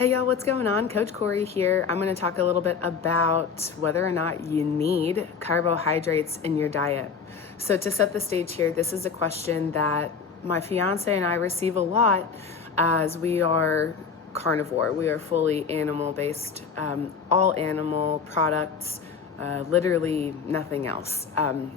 Hey y'all, what's going on? Coach Courey here. I'm going to talk a little bit about whether or not you need carbohydrates in your diet. So to set the stage here, this is a question that my fiance and I receive a lot as we are carnivore. We are fully animal-based, all animal products, literally nothing else.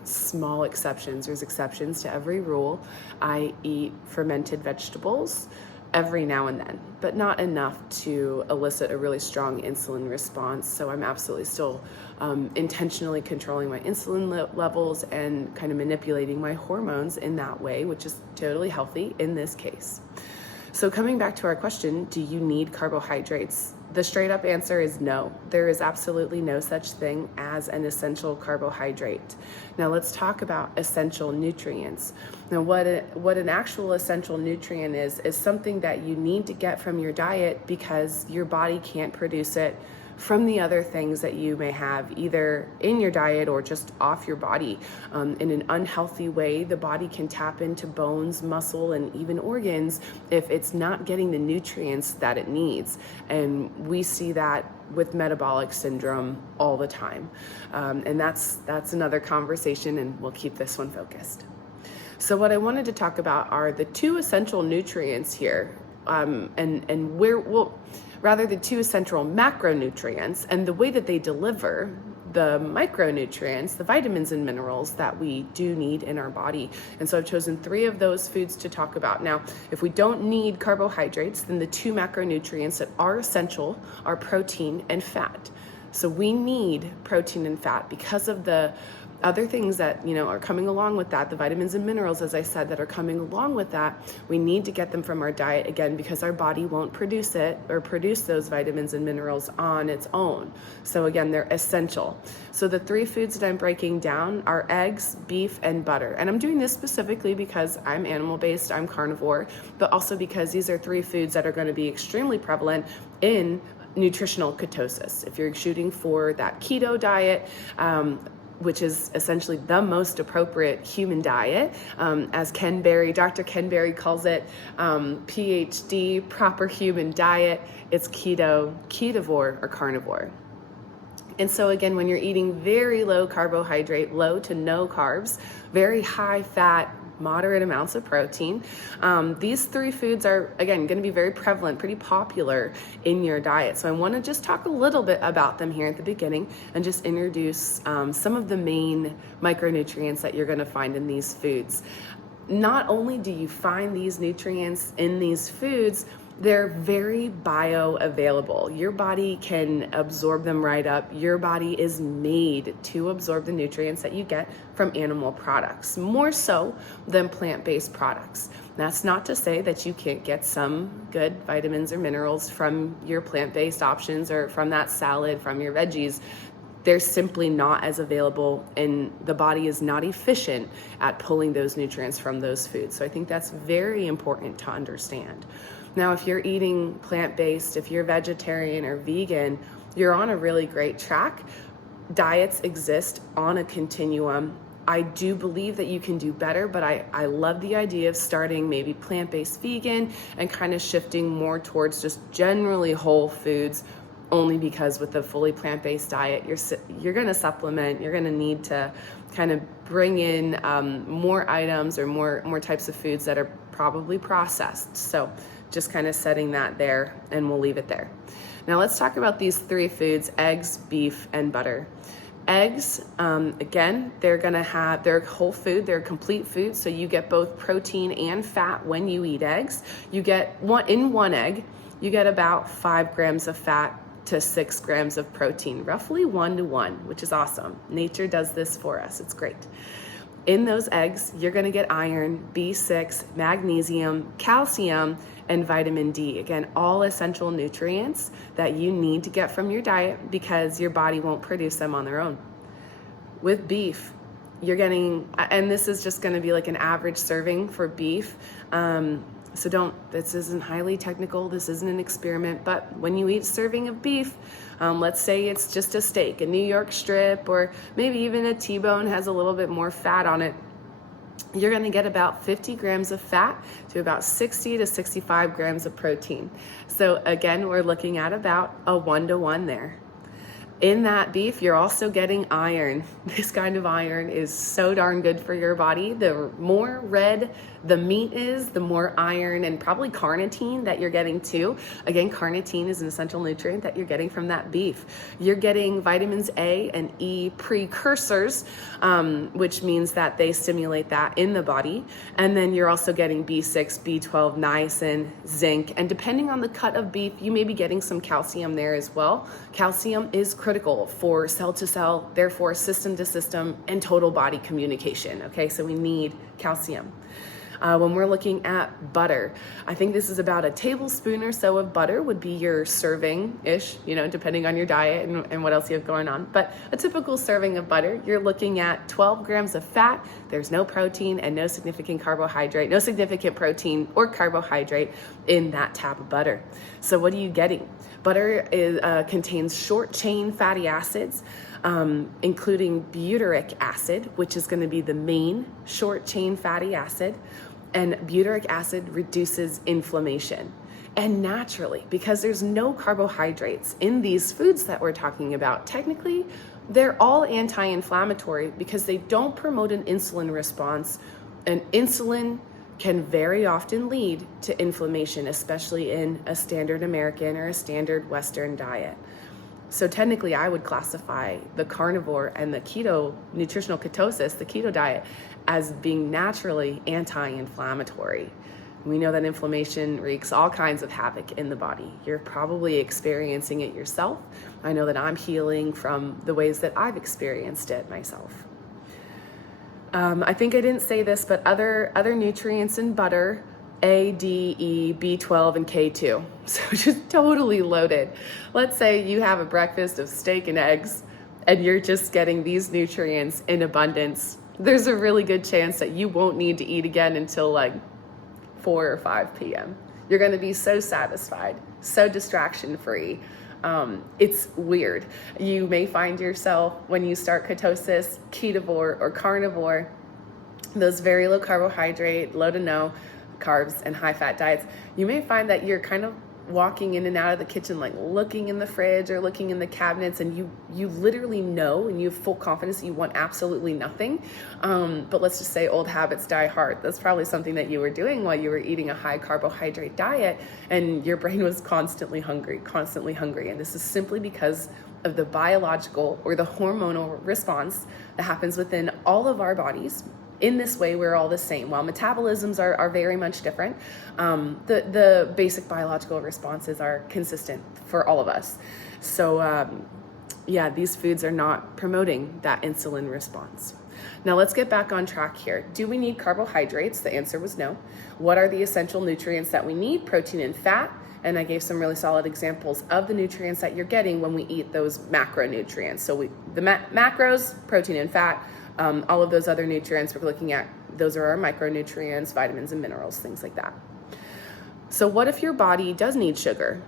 Small exceptions. There's exceptions to every rule. I eat fermented vegetables every now and then, but not enough to elicit a really strong insulin response. So I'm absolutely still intentionally controlling my insulin levels and kind of manipulating my hormones in that way, which is totally healthy in this case. So coming back to our question, do you need carbohydrates? The straight up answer is no. There is absolutely no such thing as an essential carbohydrate. Now let's talk about essential nutrients. Now what an actual essential nutrient is something that you need to get from your diet because your body can't produce it from the other things that you may have either in your diet or just off your body. In an unhealthy way, the body can tap into bones, muscle, and even organs if it's not getting the nutrients that it needs. And we see that with metabolic syndrome all the time. And that's another conversation, and we'll keep this one focused. So what I wanted to talk about are the two essential nutrients here, and where we'll rather the two essential macronutrients and the way that they deliver the micronutrients, the vitamins and minerals that we do need in our body. And so I've chosen 3 of those foods to talk about. Now, if we don't need carbohydrates, then the 2 macronutrients that are essential are protein and fat. So we need protein and fat because of the other things that are coming along with that, the vitamins and minerals, as I said, that are coming along with that. We need to get them from our diet again because our body won't produce it or produce those vitamins and minerals on its own. So again, they're essential. So the 3 foods that I'm breaking down are eggs, beef, and butter. And I'm doing this specifically because I'm animal-based, I'm carnivore, but also because these are 3 foods that are going to be extremely prevalent in nutritional ketosis. If you're shooting for that keto diet, which is essentially the most appropriate human diet, as Dr. Ken Berry calls it, PhD, proper human diet. It's keto, ketovore, or carnivore. And so again, when you're eating very low carbohydrate, low to no carbs, very high fat, moderate amounts of protein, these 3 foods are, again, going to be very prevalent, pretty popular in your diet. So I want to just talk a little bit about them here at the beginning and just introduce some of the main micronutrients that you're going to find in these foods. Not only do you find these nutrients in these foods, they're very bioavailable. Your body can absorb them right up. Your body is made to absorb the nutrients that you get from animal products, more so than plant-based products. That's not to say that you can't get some good vitamins or minerals from your plant-based options or from that salad, from your veggies. They're simply not as available, and the body is not efficient at pulling those nutrients from those foods. So I think that's very important to understand. Now, if you're eating plant-based, if you're vegetarian or vegan, you're on a really great track. Diets exist on a continuum. I do believe that you can do better, but I love the idea of starting maybe plant-based vegan and kind of shifting more towards just generally whole foods, only because with a fully plant-based diet, you're going to supplement, you're going to need to kind of bring in more items or more types of foods that are probably processed. So just kind of setting that there, and we'll leave it there. Now let's talk about these 3 foods: eggs, beef, and butter. Eggs, again, they're whole food, they're complete food, so you get both protein and fat when you eat eggs. You get one egg, you get about 5 grams of fat to 6 grams of protein, roughly 1 to 1, which is awesome. Nature does this for us, it's great. In those eggs, you're going to get iron, B6, magnesium, calcium, and vitamin D. Again, all essential nutrients that you need to get from your diet because your body won't produce them on their own. With beef, you're getting, and this is just going to be like an average serving for beef. This isn't highly technical, this isn't an experiment, but when you eat a serving of beef, let's say it's just a steak, a New York strip, or maybe even a T-bone has a little bit more fat on it. you're going to get about 50 grams of fat to about 60 to 65 grams of protein. So again, we're looking at about a 1-to-1 there. In that beef, you're also getting iron. This kind of iron is so darn good for your body. The more red the meat is, the more iron and probably carnitine that you're getting too. Again, carnitine is an essential nutrient that you're getting from that beef. You're getting vitamins A and E precursors, which means that they stimulate that in the body. And then you're also getting B6, B12, niacin, zinc. And depending on the cut of beef, you may be getting some calcium there as well. Calcium is critical for cell to cell, therefore system to system, and total body communication. Okay, so we need calcium. When we're looking at butter, I think this is about a tablespoon or so of butter would be your serving-ish, depending on your diet and what else you have going on. But a typical serving of butter, you're looking at 12 grams of fat. There's no protein and no significant carbohydrate, no significant protein or carbohydrate in that tab of butter. So what are you getting? Butter contains short-chain fatty acids, including butyric acid, which is going to be the main short-chain fatty acid. And butyric acid reduces inflammation. And naturally, because there's no carbohydrates in these foods that we're talking about, technically, they're all anti-inflammatory because they don't promote an insulin response. And insulin can very often lead to inflammation, especially in a standard American or a standard Western diet. So technically, I would classify the carnivore and the keto, nutritional ketosis, the keto diet, as being naturally anti-inflammatory. We know that inflammation wreaks all kinds of havoc in the body. You're probably experiencing it yourself. I know that I'm healing from the ways that I've experienced it myself. I think I didn't say this, but other nutrients in butter, A, D, E, B12, and K2. So just totally loaded. Let's say you have a breakfast of steak and eggs and you're just getting these nutrients in abundance. There's a really good chance that you won't need to eat again until like 4 or 5 p.m. You're going to be so satisfied, so distraction free. It's weird. You may find yourself, when you start ketosis, ketovore or carnivore, those very low carbohydrate, low to no carbs and high fat diets, you may find that you're kind of walking in and out of the kitchen, like looking in the fridge or looking in the cabinets, and you literally know and you have full confidence that you want absolutely nothing. But let's just say old habits die hard. That's probably something that you were doing while you were eating a high carbohydrate diet, and your brain was constantly hungry. And this is simply because of the biological or the hormonal response that happens within all of our bodies. In this way, we're all the same. While metabolisms are very much different, the basic biological responses are consistent for all of us. So these foods are not promoting that insulin response. Now let's get back on track here. Do we need carbohydrates? The answer was no. What are the essential nutrients that we need? Protein and fat. And I gave some really solid examples of the nutrients that you're getting when we eat those macronutrients. So the macros, protein and fat, all of those other nutrients we're looking at, those are our micronutrients, vitamins and minerals, things like that. So what if your body does need sugar?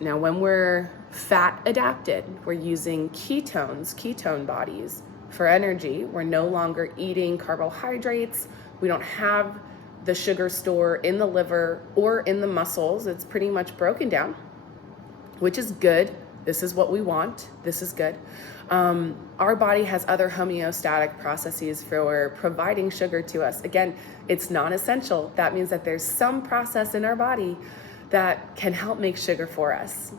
Now, when we're fat adapted, we're using ketones, ketone bodies for energy. We're no longer eating carbohydrates. We don't have the sugar store in the liver or in the muscles. It's pretty much broken down, which is good. This is what we want. This is good. Our body has other homeostatic processes for providing sugar to us. Again, it's non-essential. That means that there's some process in our body that can help make sugar for us.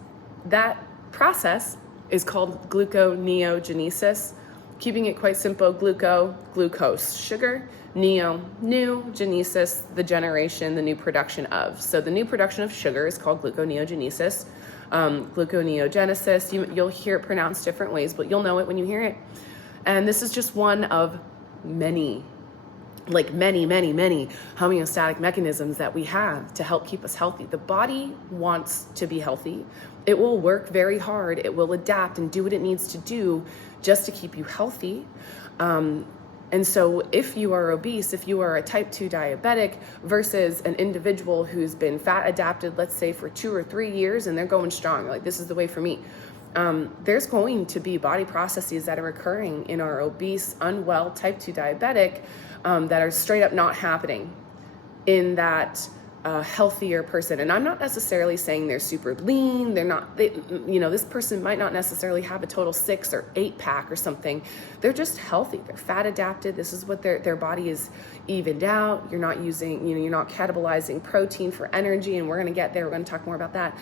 That process is called gluconeogenesis. Keeping it quite simple, glucose, sugar, new, genesis, the generation, the new production of. So the new production of sugar is called gluconeogenesis. Gluconeogenesis, you'll hear it pronounced different ways, but you'll know it when you hear it. And this is just one of many homeostatic mechanisms that we have to help keep us healthy. The body wants to be healthy. It will work very hard. It will adapt and do what it needs to do just to keep you healthy. And so if you are obese, if you are a type 2 diabetic versus an individual who's been fat adapted, let's say for 2 or 3 years, and they're going strong, like this is the way for me. there's going to be body processes that are occurring in our obese, unwell type 2 diabetic that are straight up not happening in that healthier person. And I'm not necessarily saying they're super lean. This person might not necessarily have a total 6 or 8 pack or something. They're just healthy. They're fat adapted. This is what their body is evened out. You're not catabolizing protein for energy. And we're going to get there. We're going to talk more about that.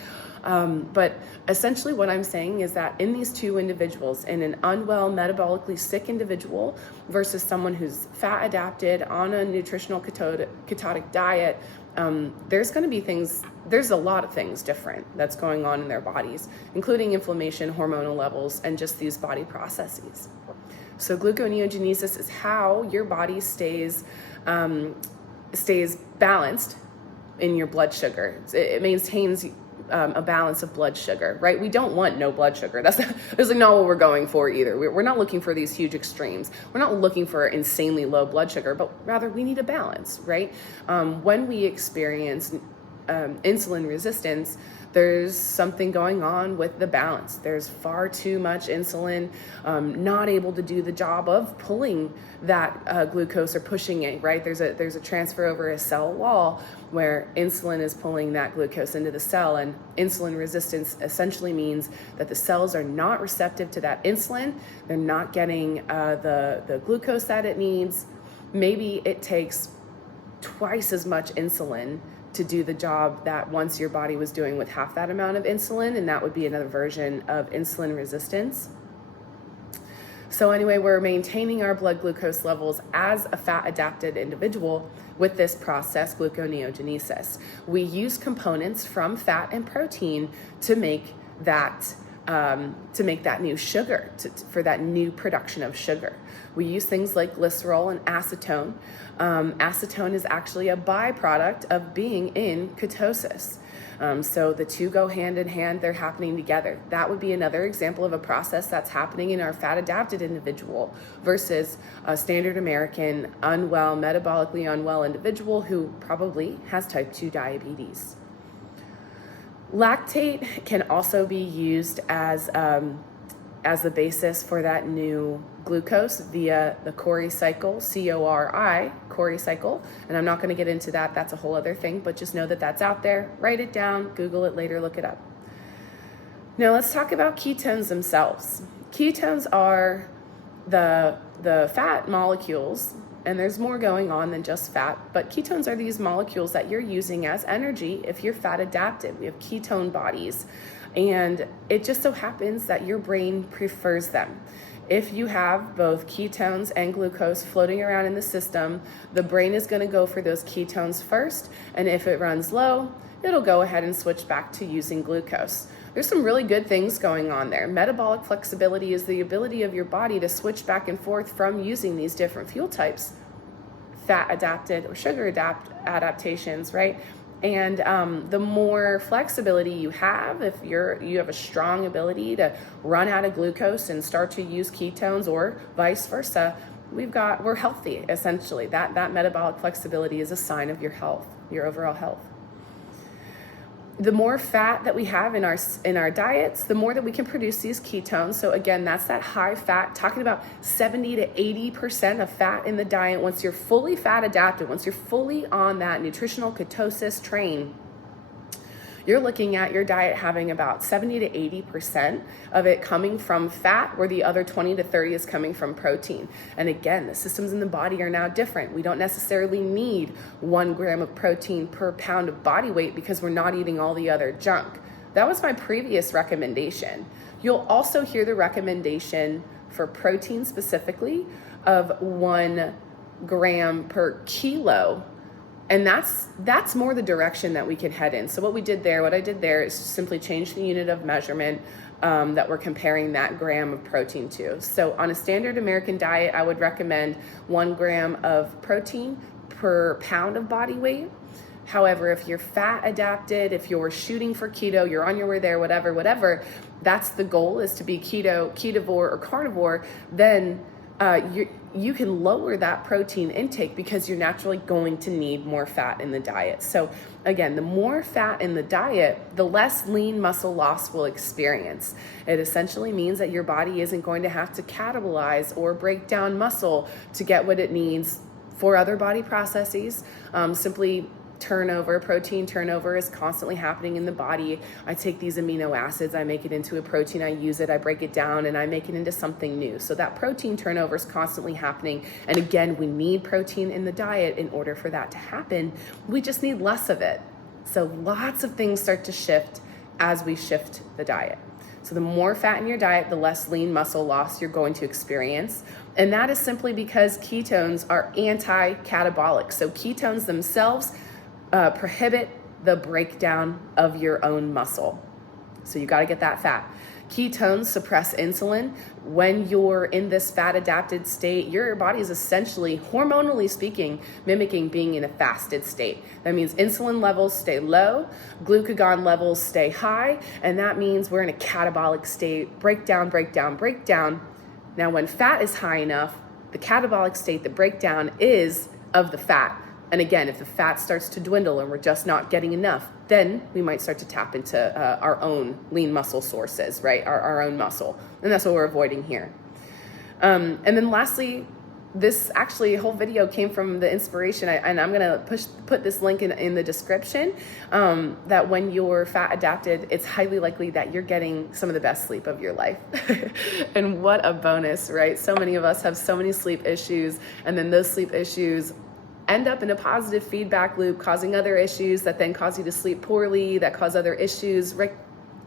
But essentially what I'm saying is that in these two individuals, in an unwell, metabolically sick individual versus someone who's fat adapted on a nutritional ketonic diet, there's a lot of things different that's going on in their bodies, including inflammation, hormonal levels, and just these body processes. So gluconeogenesis is how your body stays balanced in your blood sugar. It maintains a balance of blood sugar, right? We don't want no blood sugar. That's not what we're going for either. We're not looking for these huge extremes. We're not looking for insanely low blood sugar, but rather we need a balance, right? When we experience insulin resistance, there's something going on with the balance. There's far too much insulin, not able to do the job of pulling that glucose or pushing it, right? There's a transfer over a cell wall where insulin is pulling that glucose into the cell, and insulin resistance essentially means that the cells are not receptive to that insulin. They're not getting the glucose that it needs. Maybe it takes twice as much insulin to do the job that once your body was doing with half that amount of insulin, and that would be another version of insulin resistance. So anyway, we're maintaining our blood glucose levels as a fat adapted individual with this process, gluconeogenesis. We use components from fat and protein to make that new sugar, for that new production of sugar. We use things like glycerol and acetone. Acetone is actually a byproduct of being in ketosis. So the two go hand in hand, they're happening together. That would be another example of a process that's happening in our fat adapted individual versus a standard American metabolically unwell individual who probably has type 2 diabetes. Lactate can also be used as the basis for that new glucose via the Courey cycle, Courey cycle. And I'm not going to get into that. That's a whole other thing, but just know that that's out there. Write it down, Google it later, look it up. Now let's talk about ketones themselves. Ketones are the fat molecules, and there's more going on than just fat, but ketones are these molecules that you're using as energy if you're fat adapted. We have ketone bodies, and it just so happens that your brain prefers them. If you have both ketones and glucose floating around in the system, the brain is going to go for those ketones first, and if it runs low, it'll go ahead and switch back to using glucose. There's some really good things going on there. Metabolic flexibility is the ability of your body to switch back and forth from using these different fuel types, fat adapted or sugar adaptations, right? And the more flexibility you have, if you have a strong ability to run out of glucose and start to use ketones or vice versa, we're healthy essentially. That metabolic flexibility is a sign of your health, your overall health. The more fat that we have in our diets, the more that we can produce these ketones. So again, that's that high fat, talking about 70 to 80% of fat in the diet. Once you're fully fat adapted, once you're fully on that nutritional ketosis train, you're looking at your diet having about 70 to 80% of it coming from fat, where the other 20 to 30 is coming from protein. And again, the systems in the body are now different. We don't necessarily need 1 gram of protein per pound of body weight because we're not eating all the other junk. That was my previous recommendation. You'll also hear the recommendation for protein specifically of 1 gram per kilo. And that's more the direction that we can head in. So what I did there is simply change the unit of measurement that we're comparing that gram of protein to. So on a standard American diet, I would recommend 1 gram of protein per pound of body weight. However, if you're fat adapted, if you're shooting for keto, you're on your way there, whatever, that's the goal, is to be ketovore or carnivore, then you can lower that protein intake because you're naturally going to need more fat in the diet. So again, the more fat in the diet, the less lean muscle loss we'll experience. It essentially means that your body isn't going to have to catabolize or break down muscle to get what it needs for other body processes. Simply protein turnover is constantly happening in the body. I take these amino acids, I make it into a protein, I use it, I break it down, and I make it into something new. So that protein turnover is constantly happening. And again, we need protein in the diet in order for that to happen. We just need less of it. So lots of things start to shift as we shift the diet. So the more fat in your diet, the less lean muscle loss you're going to experience. And that is simply because ketones are anti-catabolic. So ketones themselves prohibit the breakdown of your own muscle. So you got to get that fat. Ketones suppress insulin. When you're in this fat adapted state, your body is essentially, hormonally speaking, mimicking being in a fasted state. That means insulin levels stay low, glucagon levels stay high, and that means we're in a catabolic state, breakdown. Now, when fat is high enough, the catabolic state, the breakdown is of the fat. And again, if the fat starts to dwindle and we're just not getting enough, then we might start to tap into our own lean muscle sources, right? Our own muscle. And that's what we're avoiding here. And then lastly, this actually whole video came from the inspiration, and I'm going to put this link in the description, that when you're fat adapted, it's highly likely that you're getting some of the best sleep of your life. And what a bonus, right? So many of us have so many sleep issues, and then those sleep issues end up in a positive feedback loop, causing other issues that then cause you to sleep poorly, that cause other issues, right?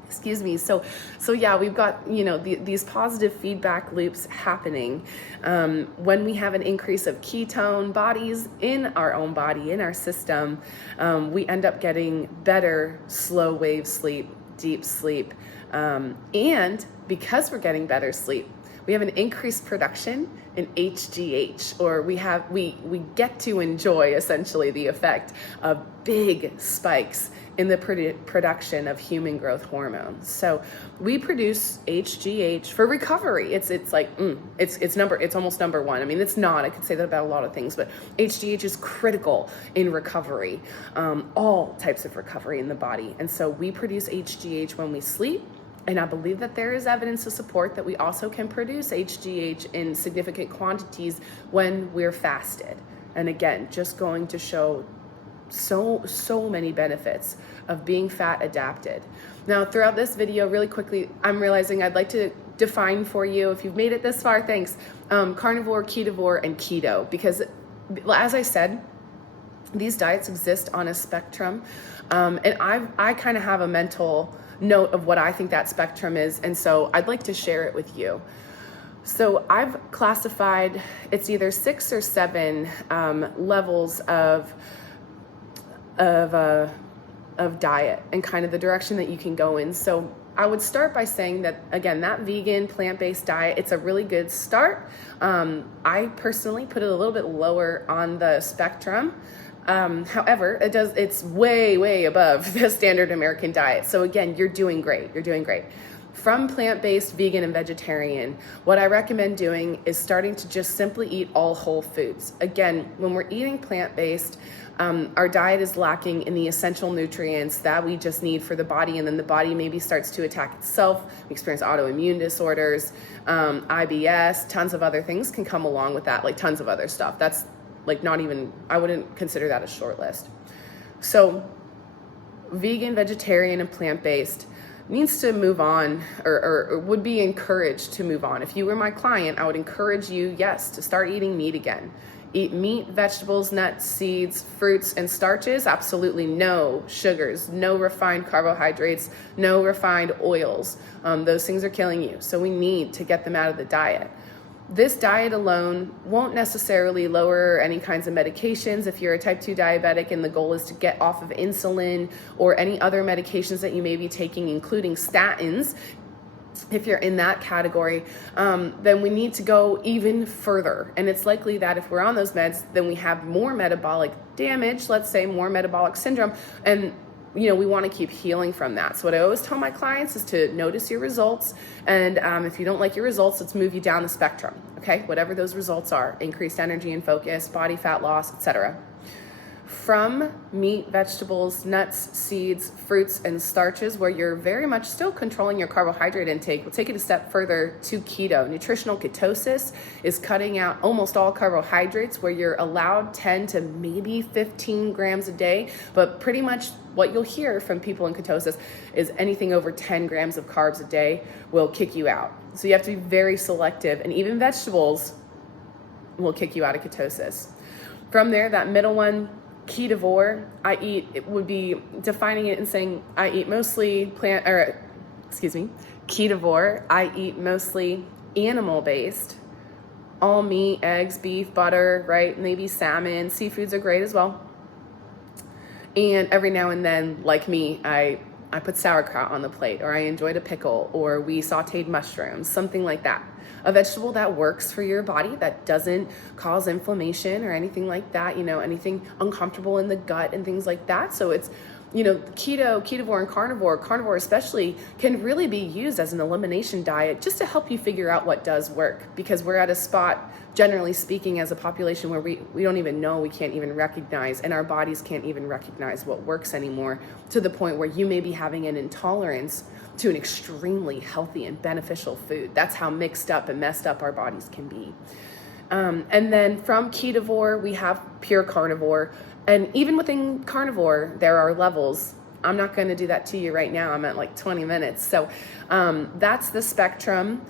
Excuse me. So yeah, we've got, these positive feedback loops happening. When we have an increase of ketone bodies in our own body, in our system, we end up getting better slow wave sleep, deep sleep. And because we're getting better sleep, we have an increased production in HGH, or we get to enjoy essentially the effect of big spikes in the production of human growth hormones. So we produce HGH for recovery. It's almost number one. I mean, it's not. I could say that about a lot of things, but HGH is critical in recovery, all types of recovery in the body. And so we produce HGH when we sleep. And I believe that there is evidence to support that we also can produce HGH in significant quantities when we're fasted. And again, just going to show so many benefits of being fat adapted. Now, throughout this video, really quickly, I'm realizing I'd like to define for you, if you've made it this far, thanks, carnivore, ketovore, and keto. Because as I said, these diets exist on a spectrum. And I kind of have a mental note of what I think that spectrum is, and so I'd like to share it with you. So I've classified, it's either 6 or 7 levels of diet and kind of the direction that you can go in. So I would start by saying that, again, that vegan plant-based diet, it's a really good start. I personally put it a little bit lower on the spectrum. However, it's way above the standard American diet. So again, you're doing great. From plant-based, vegan, and vegetarian, what I recommend doing is starting to just simply eat all whole foods. Again, when we're eating plant-based, our diet is lacking in the essential nutrients that we just need for the body, and then the body maybe starts to attack itself. We experience autoimmune disorders, IBS, tons of other things can come along with that, like tons of other stuff. That's I wouldn't consider that a short list. So vegan, vegetarian, and plant-based needs to move on, or would be encouraged to move on. If you were my client, I would encourage you, yes, to start eating meat again. Eat meat, vegetables, nuts, seeds, fruits, and starches. Absolutely no sugars, no refined carbohydrates, no refined oils. Those things are killing you. So we need to get them out of the diet. This diet alone won't necessarily lower any kinds of medications if you're a type 2 diabetic and the goal is to get off of insulin or any other medications that you may be taking, including statins. If you're in that category, then we need to go even further. And it's likely that if we're on those meds, then we have more metabolic damage, let's say more metabolic syndrome. And we want to keep healing from that. So what I always tell my clients is to notice your results. And if you don't like your results, let's move you down the spectrum. Okay, whatever those results are: increased energy and focus, body fat loss, etc. From meat, vegetables, nuts, seeds, fruits, and starches, where you're very much still controlling your carbohydrate intake, we'll take it a step further to keto. Nutritional ketosis is cutting out almost all carbohydrates, where you're allowed 10 to maybe 15 grams a day, but pretty much what you'll hear from people in ketosis is anything over 10 grams of carbs a day will kick you out. So you have to be very selective, and even vegetables will kick you out of ketosis. From there, that middle one, ketovore, it would be defining it and saying I eat mostly ketovore, I eat mostly animal-based, all meat, eggs, beef, butter, right? Maybe salmon, seafoods are great as well. And every now and then, like me, I put sauerkraut on the plate, or I enjoyed a pickle, or we sauteed mushrooms, something like that. A vegetable that works for your body, that doesn't cause inflammation or anything like that, anything uncomfortable in the gut and things like that. So it's, ketovore and carnivore especially, can really be used as an elimination diet just to help you figure out what does work, because we're at a spot, generally speaking, as a population where we don't even know, we can't even recognize, and our bodies can't even recognize what works anymore, to the point where you may be having an intolerance to an extremely healthy and beneficial food. That's how mixed up and messed up our bodies can be. And then from ketovore, we have pure carnivore. And even within carnivore, there are levels. I'm not going to do that to you right now. I'm at like 20 minutes. So that's the spectrum.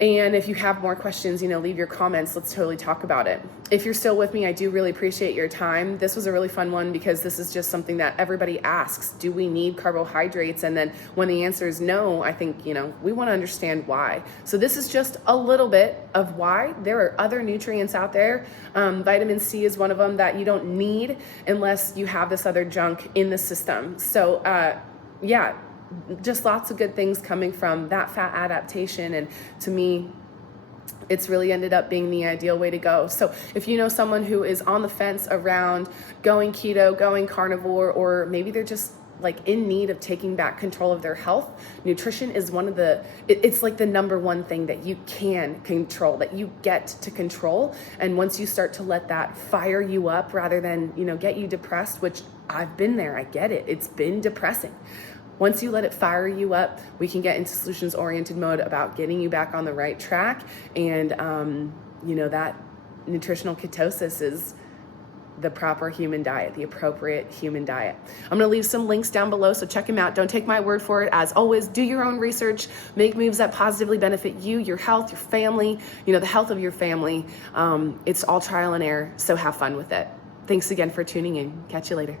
And if you have more questions, leave your comments. Let's totally talk about it. If you're still with me, I do really appreciate your time. This was a really fun one because this is just something that everybody asks. Do we need carbohydrates? And then when the answer is no, I think, we want to understand why. So this is just a little bit of why. There are other nutrients out there. Vitamin C is one of them that you don't need unless you have this other junk in the system. So just lots of good things coming from that fat adaptation. And to me, it's really ended up being the ideal way to go. So if you know someone who is on the fence around going keto, going carnivore, or maybe they're just like in need of taking back control of their health, nutrition is it's like the number one thing that you can control, that you get to control. And once you start to let that fire you up rather than, get you depressed, which I've been there, I get it. It's been depressing. Once you let it fire you up, we can get into solutions-oriented mode about getting you back on the right track. And, that nutritional ketosis is the proper human diet, the appropriate human diet. I'm going to leave some links down below, so check them out. Don't take my word for it. As always, do your own research, make moves that positively benefit you, your health, your family, the health of your family. It's all trial and error, so have fun with it. Thanks again for tuning in. Catch you later.